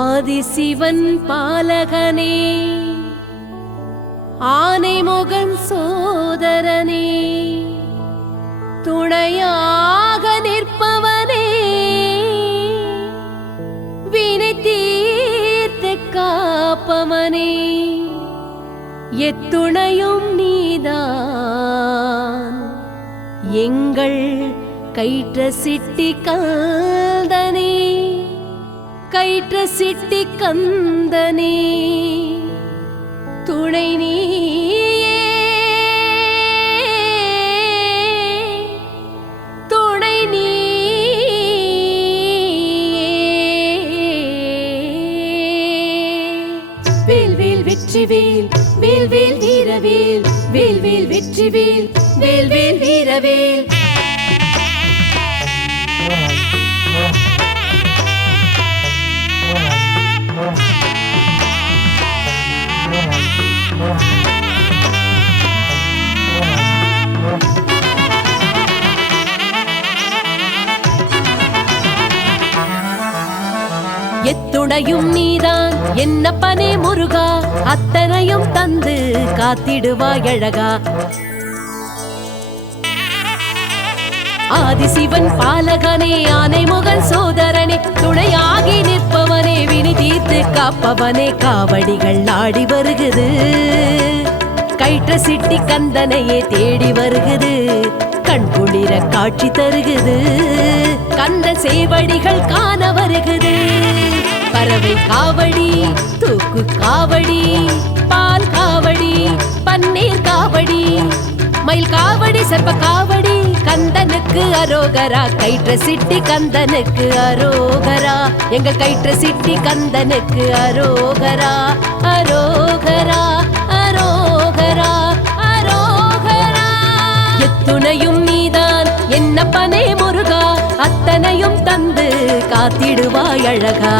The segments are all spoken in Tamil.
ஆதிசிவன் பாலகனே, ஆனைமுகன் சோதரனே, துணையாக நிற்பவனே, வினை தீர்த்து காப்பவனே, எத்துணையும் நீதான் எங்கள் கயிற்ற சிட்டி கந்தனே, கயிற்ற சிட்டி கந்தனே, துணை நீயே, துணை நீயே. வேல் வேல் வெற்றி வேல், வேல் வேல் வீரவேல், வேல் வேல் வெற்றி வேல், வேல் வேல் வீரவேல். எத்துணையும் நீதான் என்னப்பனே முருகா, அத்தனையும் தந்து காத்திடுவாய் அழகா. ஆதிசிவன் பாலகனே, ஆனைமுகன் சோதரனே, துணையாகி நிற்பவனே, வினை தீர்த்து காப்பவனே, காவடிகள் ஆடி வருகுது, கயிற்ற சிட்டி கந்தனையே தேடி வருகுது, கண்குளிர காட்சி தருகுது, கந்த சேவடிகள் காண வருகுது. பறவை காவடி, தூக்கு காவடி, பால் காவடி, பன்னீர் காவடி, மயில் காவடி, சர்ப்ப காவடி, கந்தனுக்கு அரோகரா, கயிற்ற சிட்டி கந்தனுக்கு அரோகரா, எங்கள் கயிற்ற சிட்டி கந்தனுக்கு அரோகரா, அரோகரா, அரோகரா, அரோகரா. எத்துணையும் நீதான் என்னப்பனே முருகா, அத்தனையும் தந்து காத்திடுவாய் அழகா.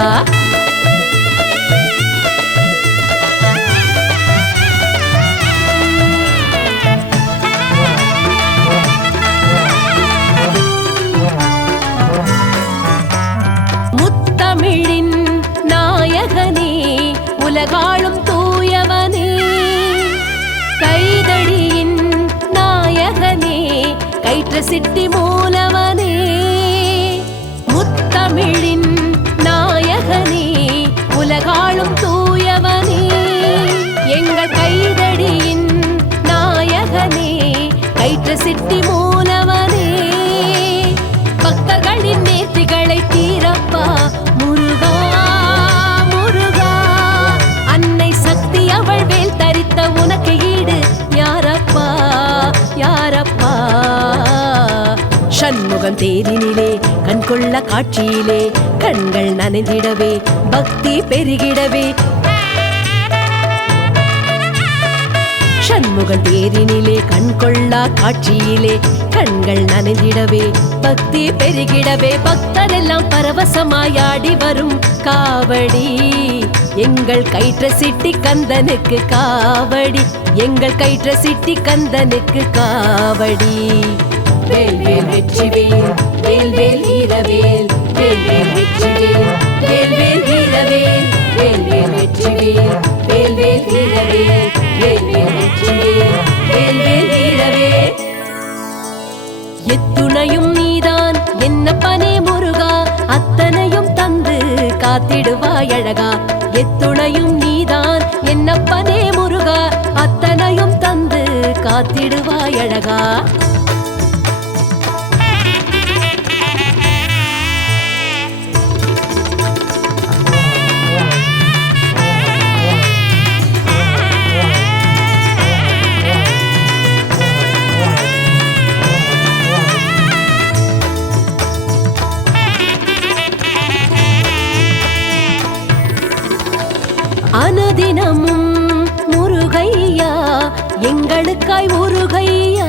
முத்தமிழின் நாயகனே, உலகாளும் தூயவனே, கைதடியின் நாயகனே, கயிற்ற சிட்டி மூலவனே, முத்தமிழின் நாயகனே, உலகாளும் தூயவனே, எங்கள் கைதடியின் நாயகனே, கயிற்ற சிட்டி மூலவனே, பக்தர்களின் நேர்த்திகளை தீரப்பா முருகா, முருகா. அன்னை சக்தி அவள் வேல் தரித்த உனக்கு ஈடு யாரப்பா, யாரப்பா. சண்முகம் தேரினிலே கண்கொள்ள காட்சியிலே, கண்கள் நனைந்திடவே பக்தி பெருகிடவே, சண்முகம் தேரினிலே கண்கொள்ளா காட்சியிலே, கண்கள் நனைந்திடவே பக்தி பெருகிடவே, பக்தரெல்லாம் பரவசமாயாடி வரும் காவடி, எங்கள் கயிற்ற சிட்டி கந்தனுக்கு காவடி, எங்கள் கயிற்ற சிட்டி கந்தனுக்கு காவடி. வேல் வேல் வெற்றி வேல், வேல் வேல் வீரவேல், வேல் வேல் வெற்றி வேல், வேல் வேல் வீரவேல், வேல் வேல் வெற்றி வேல், வேல் வேல் வீரவேல், வேல் வேல் வெற்றி வேல், வேல் வேல் வீரவேல். எத்துணையும் நீதான் என்னப்பனே முருகா, அத்தனையும் தந்து காத்திடுவாய் அழகா. எத்துணையும் நீதான் என்னப்பனே முருகா, அத்தனையும் தந்து காத்திடுவாய் அழகா. அனுதினமும் முருகையா, எங்களுக்காய் உருகையா,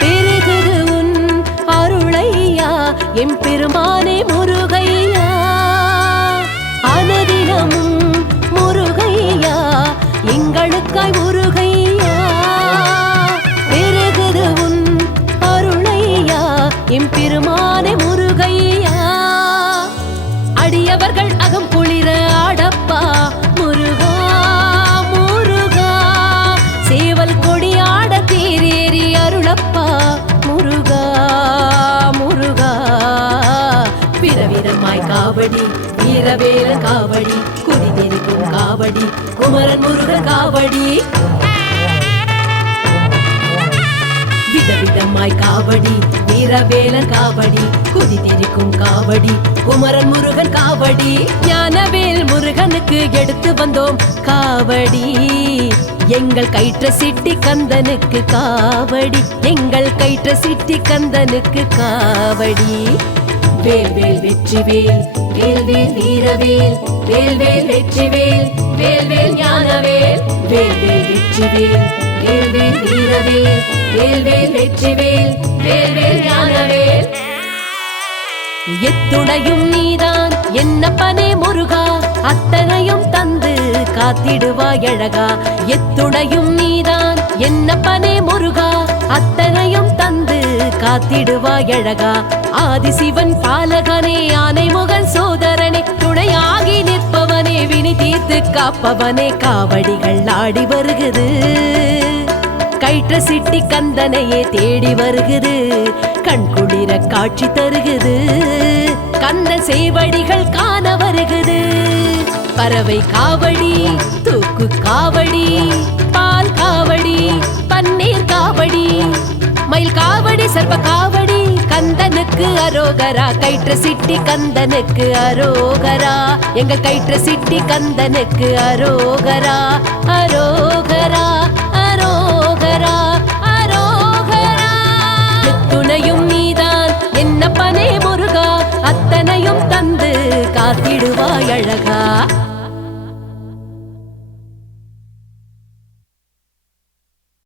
பெருகுது உன் அருளையா, எம் பெருமானே முருகையா. அனுதினமும் முருகையா, எங்களுக்காய் உருகையா, பெருகுது உன் அருளையா, எம் பெருமானே முருகையா. விதவிதமாய் காவடி வீரவேல காவடி குதிதிருக்கும் காவடி குமரன் முருகன் காவடி விதவிதமாய் காவடி வீரவேல காவடி குதிதிருக்கும் காவடி குமரன் முருகன் காவடி ஞானவேல் முருகனுக்கு எடுத்து வந்தோம் காவடி எங்கள் கயிற்ற சிட்டி கந்தனுக்கு காவடி எங்கள் கயிற்ற சிட்டி கந்தனுக்கு காவடி வேல் வேல் வெற்றி வேல் வேல் வேல் வீரவேல் வேல் வேல் வெற்றி வேல் வேல் வேல் ஞானவேல் வேல் வேல் வெற்றி வேல் வேல் வேல் வீரவேல் வேல் வேல் வெற்றி வேல் வேல் வேல் ஞானவேல் எத்துணையும் நீதான் என்னப்பனே முருகா அத்தனையும் தந்து காத்திடுவாய் அழகா எத்துணையும் நீதான் என்னப்பனே முருகா அத்தனையும் தந்து காத்திடுவாய் அழகா ஆதிசிவன் பாலகனே ஆனைமுகன் சோதரனே துணையாகி நிற்பவனே வினி தீர்த்து காப்பவனே காவடிகள் ஆடி வருகுது கயிற்ற சிட்டி கந்தனையே தேடி வருகுது கண் குளிர காட்சி தருகுது கந்தன் சேவடிகள் காண வருகுது பறவை காவடி தூக்கு காவடி பால் காவடி பன்னீர் காவடி மயில் காவடி சர்வ காவடி கந்தனுக்கு அரோகரா கயிற்ற சிட்டி கந்தனுக்கு அரோகரா எங்க கயிற்ற சிட்டி கந்தனுக்கு அரோகரா அரோகரா அரோகரா அரோகரா எத்துணையும் நீதான் என்னப்பனே முருகா அத்தனையும் தந்து காத்திடுவாய் அழகா